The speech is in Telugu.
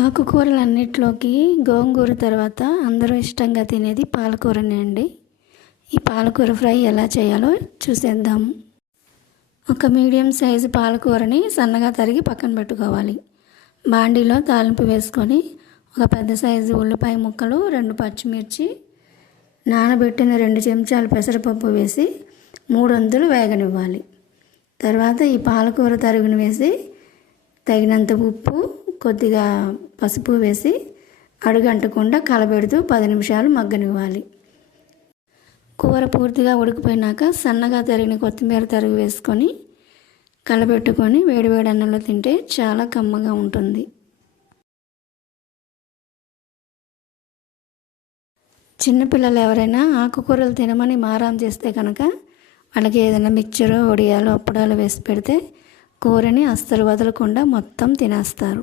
ఆకుకూరలన్నిట్లోకి గోంగూర తర్వాత అందరూ ఇష్టంగా తినేది పాలకూరనే అండి. ఈ పాలకూర ఫ్రై ఎలా చేయాలో చూసేద్దాము. ఒక మీడియం సైజు పాలకూరని సన్నగా తరిగి పక్కన పెట్టుకోవాలి. బాండీలో తాలింపు వేసుకొని ఒక పెద్ద సైజు ఉల్లిపాయ ముక్కలు, 2 పచ్చిమిర్చి, నానబెట్టిన 2 చెంచాలు పెసరపప్పు వేసి 3 వంతులు వేగనివ్వాలి. తర్వాత ఈ పాలకూర తరుగును వేసి తగినంత ఉప్పు, కొద్దిగా పసుపు వేసి అడుగంటకుండా కలబెడుతూ 10 నిమిషాలు మగ్గనివ్వాలి. కూర పూర్తిగా ఉడికిపోయినాక సన్నగా తరిగిన కొత్తిమీర తరుగు వేసుకొని కలబెట్టుకొని వేడివేడి అన్నంలో తింటే చాలా కమ్మగా ఉంటుంది. చిన్నపిల్లలు ఎవరైనా ఆకుకూరలు తినమని మారం చేస్తే కనుక వాళ్ళకి ఏదైనా మిక్చరో, వడియాలో, అప్పడాలు వేసి పెడితే కూరని అస్సలు వదలకుండా మొత్తం తినేస్తారు.